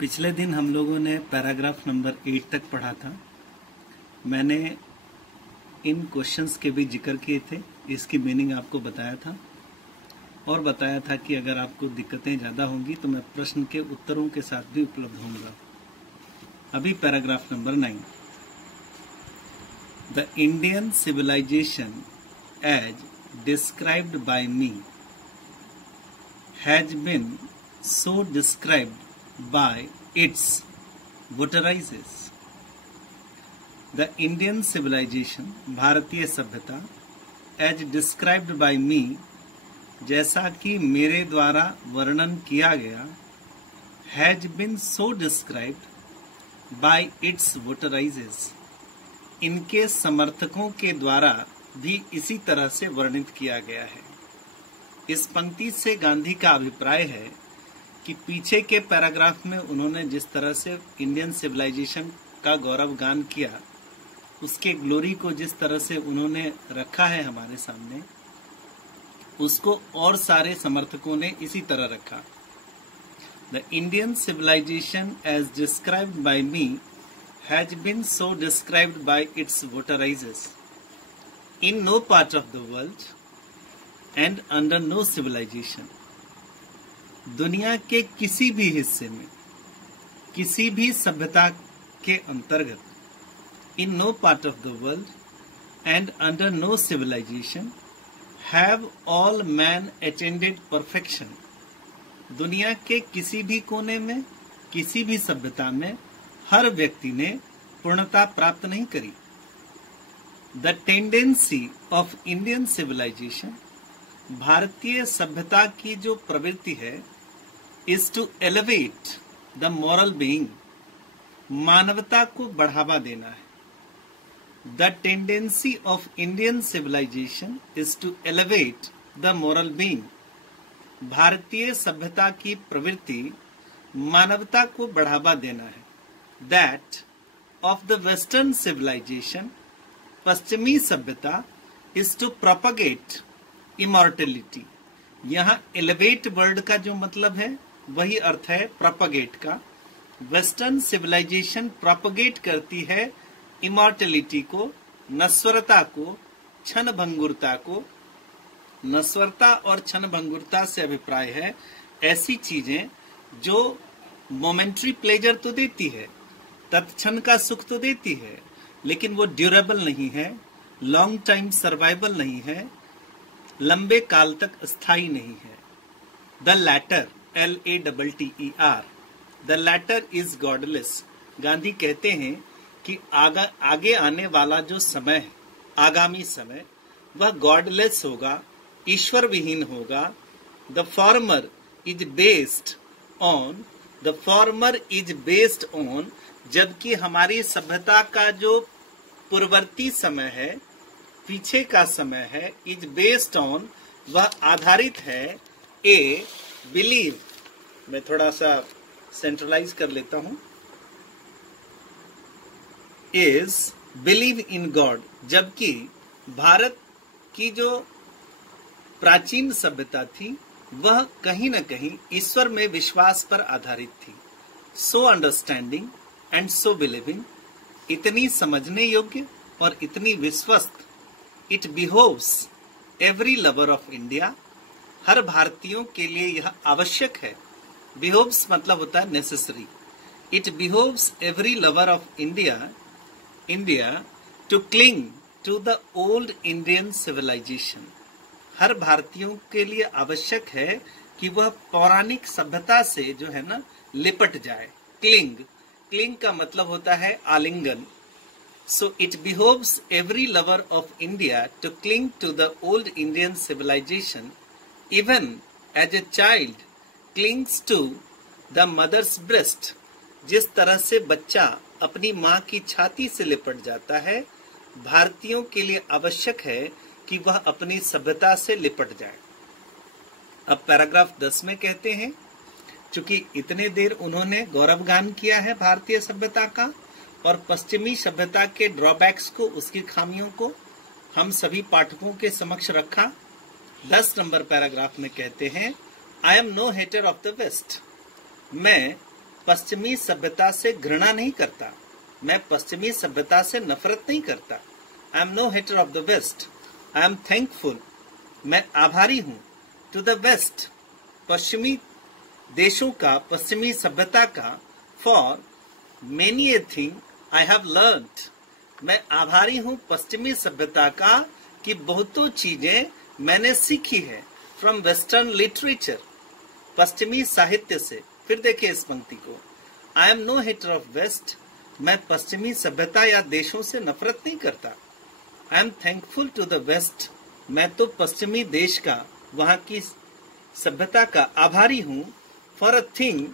पिछले दिन हम लोगों ने पैराग्राफ नंबर 8 तक पढ़ा था। मैंने इन क्वेश्चंस के भी जिक्र किए थे, इसकी मीनिंग आपको बताया था और बताया था कि अगर आपको दिक्कतें ज़्यादा होंगी तो मैं प्रश्न के उत्तरों के साथ भी उपलब्ध होऊंगा। अभी paragraph number 9। The Indian civilisation as described by me has been so described by its votarizes. The Indian civilization, भारतीय सभ्यता, as described by me, जैसा कि मेरे द्वारा वर्णन किया गया, has been so described by its votarizes. इनके समर्थकों के द्वारा भी इसी तरह से वर्णित किया गया है। इस पंक्ति से गांधी का अभिप्राय है कि पीछे के पैराग्राफ में उन्होंने जिस तरह से इंडियन सिविलाइजेशन का गौरव गान किया, उसके ग्लोरी को जिस तरह से उन्होंने रखा है हमारे सामने, उसको और सारे समर्थकों ने इसी तरह रखा। The Indian civilisation as described by me has been so described by its votaries in no part of the world and under no civilisation. दुनिया के किसी भी हिस्से में, किसी भी सभ्यता के अंतर्गत, in no part of the world and under no civilization have all man attended perfection. दुनिया के किसी भी कोने में, किसी भी सभ्यता में हर व्यक्ति ने पूर्णता प्राप्त नहीं करी। The tendency of Indian civilization, भारतीय सभ्यता की जो प्रवृत्ति है, is to elevate the moral being, मानवता को बढ़ावा देना है। The tendency of Indian civilization is to elevate the moral being, भारतीय सभ्यता की प्रवृत्ति मानवता को बढ़ावा देना है। That of the Western civilization, पश्चिमी सभ्यता is to propagate immortality। यहाँ elevate वर्ड का जो मतलब है वही अर्थ है प्रोपगेट का। वेस्टर्न सिविलाइजेशन प्रोपगेट करती है इमॉर्टेलिटी को, नश्वरता को, क्षण भंगुरता को। नश्वरता और क्षण भंगुरता से अभिप्राय है ऐसी चीजें जो मोमेंट्री प्लेजर तो देती है, तत्क्षण का सुख तो देती है, लेकिन वो ड्यूरेबल नहीं है, लॉन्ग टाइम सर्वाइवल नहीं है, लंबे काल तक स्थायी नहीं है। The latter LATTER, the latter is godless. Gandhi कहते हैं कि आगे आने वाला जो समय है, आगामी समय, वह गॉडलेस होगा, ईश्वर विहीन होगा। The former is based on, जबकि हमारी सभ्यता का जो पूर्ववर्ती समय है, पीछे का समय है, इज बेस्ड ऑन, वह आधारित है ए बिलीव। मैं थोड़ा सा सेंट्रलाइज कर लेता हूं। इज बिलीव इन गॉड, जबकि भारत की जो प्राचीन सभ्यता थी वह कहीं न कहीं ईश्वर में विश्वास पर आधारित थी। So understanding and so believing, इतनी समझने योग्य और इतनी विश्वस्त। It behoves every lover of India, हर भारतीयों के लिए यह आवश्यक है। बिहोव्स मतलब होता है necessary. It behoves every lover of India to cling to the old Indian civilisation. हर भारतीयों के लिए आवश्यक है कि वह पौराणिक सभ्यता से जो है ना लिपट जाए। क्लिंग का मतलब होता है आलिंगन। So it behoves every lover of India to cling to the old Indian civilization, even as a child clings to the mother's breast. जिस तरह से बच्चा अपनी माँ की छाती से लिपट जाता है, भारतीयों के लिए आवश्यक है कि वह अपनी सभ्यता से लिपट जाए। अब पैराग्राफ 10 में कहते हैं, चूंकि इतने देर उन्होंने गौरवगान किया है भारतीय सभ्यता का और पश्चिमी सभ्यता के ड्रॉबैक्स को, उसकी खामियों को हम सभी पाठकों के समक्ष रखा। 10 नंबर पैराग्राफ में कहते हैं, I am no hater of the west. मैं पश्चिमी सभ्यता से घृणा नहीं करता, मैं पश्चिमी सभ्यता से नफरत नहीं करता। I am no hater of the west, I am thankful, मैं आभारी हूं, टू द वेस्ट, पश्चिमी देशों का, पश्चिमी सभ्यता का, for many a thing I have learned, मैं आभारी हूं पश्चिमी सभ्यता का कि बहुतों चीजें मैंने सीखी है। फ्रॉम वेस्टर्न लिटरेचर, पश्चिमी साहित्य से। फिर देखिए इस पंक्ति को, I am no hater of west, मैं पश्चिमी सभ्यता या देशों से नफरत नहीं करता। I am thankful to the west, मैं तो पश्चिमी देश का, वहां की सभ्यता का आभारी हूं। For a thing,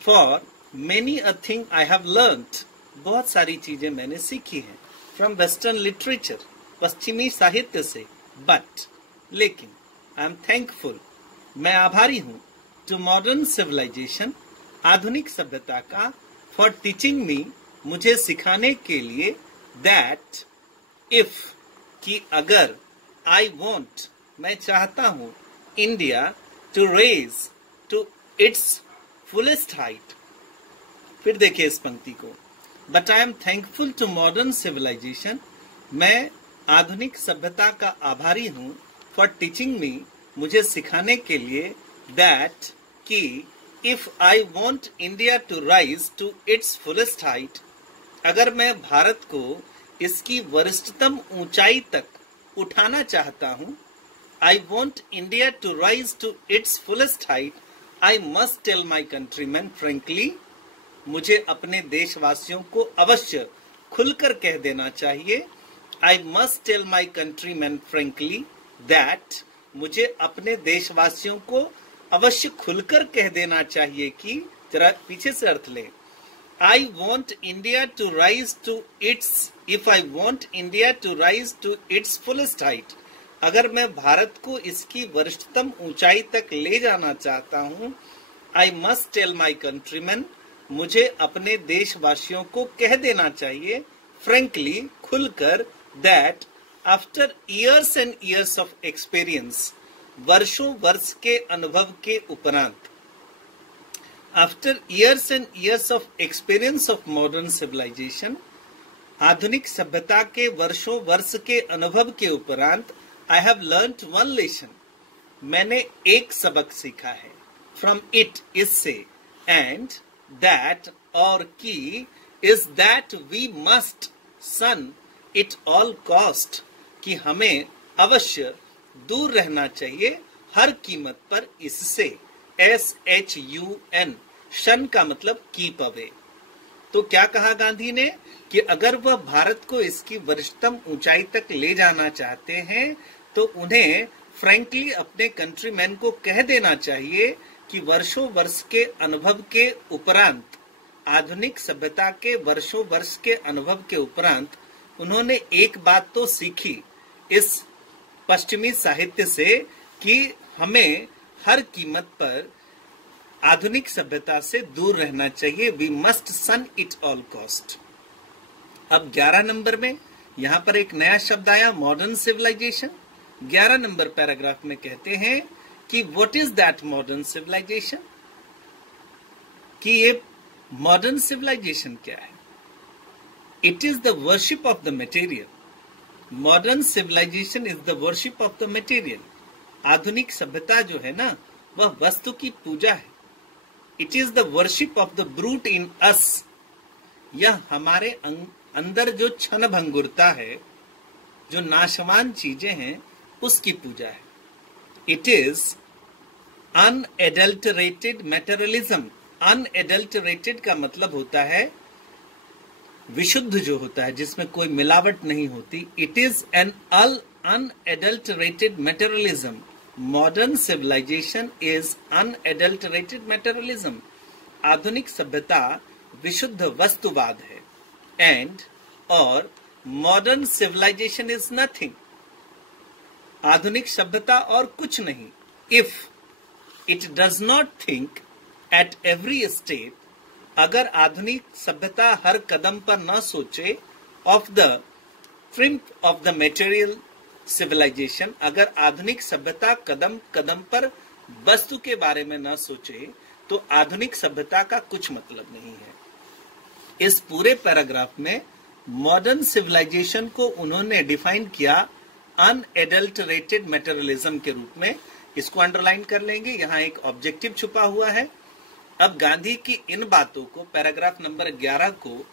for many a thing I have learned, बहुत सारी चीजें मैंने सीखी हैं। फ्रॉम वेस्टर्न लिटरेचर, पश्चिमी साहित्य से। बट, लेकिन, आई एम थैंकफुल, मैं आभारी हूं, टू मॉडर्न सिविलाइजेशन, आधुनिक सभ्यता का, फॉर टीचिंग मी, मुझे सिखाने के लिए, दैट, इफ, कि अगर, आई वॉन्ट, मैं चाहता हूं, India to raise to its fullest height. फिर देखिए इस पंक्ति को, but I am thankful to modern civilization, मैं आधुनिक सभ्यता का आभारी हूं, फॉर टीचिंग मी, मुझे सिखाने के लिए, दैट, कि if I want India to rise to its fullest height, अगर मैं भारत को इसकी वरिष्ठतम ऊंचाई तक उठाना चाहता हूं, I want India to rise to its fullest height, I must tell my countryman frankly, मुझे अपने देशवासियों को अवश्य खुलकर कह देना चाहिए। I must tell my countryman frankly that, मुझे अपने देशवासियों को अवश्य खुलकर कह देना चाहिए कि, जरा पीछे से अर्थ ले, I want India to rise to its, if I want India to rise to its fullest height, अगर मैं भारत को इसकी वरिष्ठतम ऊंचाई तक ले जाना चाहता हूं, I must tell my countryman, मुझे अपने देशवासियों को कह देना चाहिए, फ्रेंकली, खुलकर, that after years and years of experience, वर्षों वर्ष के अनुभव के उपरांत, after years and years of experience of modern civilization, आधुनिक सभ्यता के वर्षों वर्ष के अनुभव के उपरांत, I have learned one lesson, मैंने एक सबक सीखा है। फ्रॉम इट, इससे, एंड दैट, और की, is that we must shun it all cost, कि हमें अवश्य दूर रहना चाहिए हर कीमत पर इससे। SHUN, शन का मतलब कीप अवे। तो क्या कहा गांधी ने कि अगर वह भारत को इसकी वरिष्ठतम ऊंचाई तक ले जाना चाहते हैं तो उन्हें फ्रैंकली अपने कंट्रीमैन को कह देना चाहिए कि वर्षों वर्ष के अनुभव के उपरांत, आधुनिक सभ्यता के वर्षों वर्ष के अनुभव के उपरांत, उन्होंने एक बात तो सीखी इस पश्चिमी साहित्य से कि हमें हर कीमत पर आधुनिक सभ्यता से दूर रहना चाहिए। We must shun it all cost. अब 11 नंबर में यहां पर एक नया शब्द आया, मॉडर्न सिविलाइजेशन। 11 नंबर पैराग्राफ में कहते हैं कि what is that modern civilization, कि ये मॉडर्न सिविलाइजेशन क्या है। It is the worship of the material. Modern civilisation is the worship of the material. आधुनिक सभ्यता जो है ना, वह वस्तु की पूजा है। It is the worship of the brute in us. यह हमारे अंदर जो क्षण भंगुरता है, जो नाशवान चीजें हैं, उसकी पूजा है। It is unadulterated materialism. Unadulterated का मतलब होता है विशुद्ध जो होता है, जिसमें कोई मिलावट नहीं होती। It is an unadulterated materialism. Modern civilisation is unadulterated materialism. आधुनिक सभ्यता विशुद्ध वस्तुवाद है। एंड, और मॉडर्न सिविलाइजेशन इज नथिंग। आधुनिक सभ्यता और कुछ नहीं। If it does not think at every step, अगर आधुनिक सभ्यता हर कदम पर न सोचे, of the triumph of the material civilization, अगर आधुनिक सभ्यता कदम कदम पर वस्तु के बारे में न सोचे, तो आधुनिक सभ्यता का कुछ मतलब नहीं है। इस पूरे पैराग्राफ में मॉडर्न सिविलाइजेशन को उन्होंने डिफाइन किया अनएडल्टरेटेड मटेरियलिज्म के रूप में। इसको अंडरलाइन कर लेंगे, यहाँ एक ऑब्जेक्टिव छुपा हुआ है। अब गांधी की इन बातों को, पैराग्राफ नंबर 11 को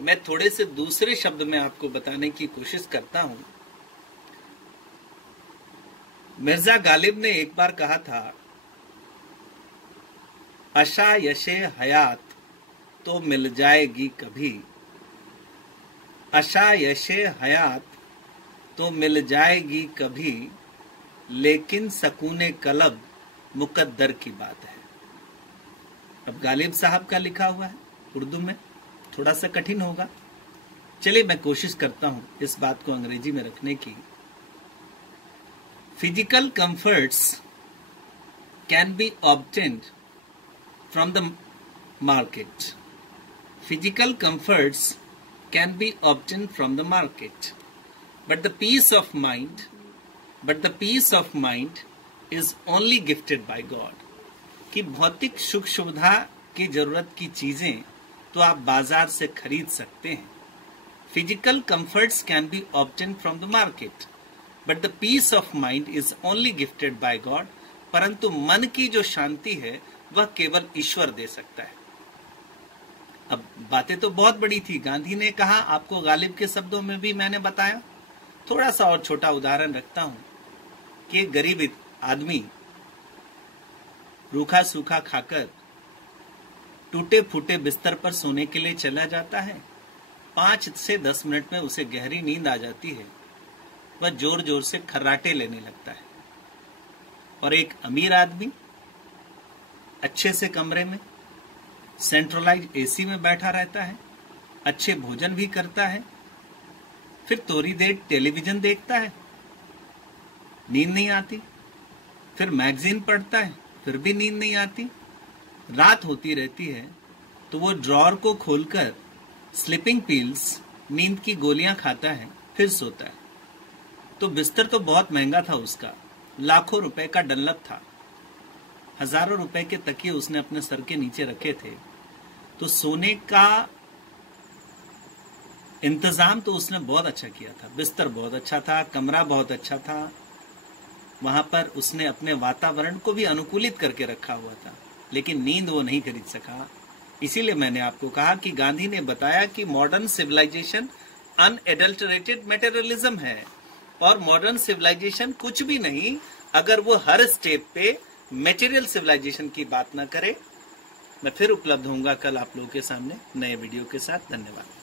मैं थोड़े से दूसरे शब्द में आपको बताने की कोशिश करता हूं। मिर्जा गालिब ने एक बार कहा था, आशा यशे हयात तो मिल जाएगी कभी, आशा यशे हयात तो मिल जाएगी कभी, लेकिन सकूने कलब मुकद्दर की बात है। अब गालिब साहब का लिखा हुआ है उर्दू में, थोड़ा सा कठिन होगा, चलिए मैं कोशिश करता हूं इस बात को अंग्रेजी में रखने की। Physical comforts can be obtained from the market, physical comforts can be obtained from the market, but the peace of mind is only gifted by God। कि भौतिक सुख सुविधा की जरूरत की चीजें तो आप बाजार से खरीद सकते हैं। Physical comforts can be obtained from the market, but the peace of mind is only gifted by God। परंतु मन की जो शांति है वह केवल ईश्वर दे सकता है। अब बातें तो बहुत बड़ी थी। गांधी ने कहा, आपको गालिब के शब्दों में भी मैंने बताया। थोड़ा सा और छोटा उदाहरण रखता हूं कि एक गरीब आदमी रूखा सूखा खाकर टूटे फूटे बिस्तर पर सोने के लिए चला जाता है। 5 से 10 मिनट में उसे गहरी नींद आ जाती है। वह जोर जोर से खर्राटे लेने लगता है। और एक अमीर आदमी अच्छे से कमरे में सेंट्रलाइज एसी में बैठा रहता है, अच्छे भोजन भी करता है, फिर थोड़ी देर टेलीविजन देखता है, नींद नहीं आती, फिर मैगजीन पढ़ता है, फिर भी नींद नहीं आती। रात होती रहती है तो वो ड्रॉअर को खोलकर स्लीपिंग पिल्स, नींद की गोलियां खाता है, फिर सोता है। तो बिस्तर तो बहुत महंगा था उसका, लाखों रुपए का डनलप था, हजारों रुपए के तकिए उसने अपने सर के नीचे रखे थे। तो सोने का इंतजाम तो उसने बहुत अच्छा किया था, बिस्तर बहुत अच्छा था, कमरा बहुत अच्छा था, वहां पर उसने अपने वातावरण को भी अनुकूलित करके रखा हुआ था, लेकिन नींद वो नहीं खरीद सका। इसीलिए मैंने आपको कहा कि गांधी ने बताया कि मॉडर्न सिविलाइजेशन अनएडल्टरेटेड मटेरियलिज्म है, और मॉडर्न सिविलाइजेशन कुछ भी नहीं अगर वो हर स्टेप पे मटेरियल सिविलाइजेशन की बात ना करे। मैं फिर उपलब्ध होऊंगा कल आप लोगों के सामने नए वीडियो के साथ। धन्यवाद।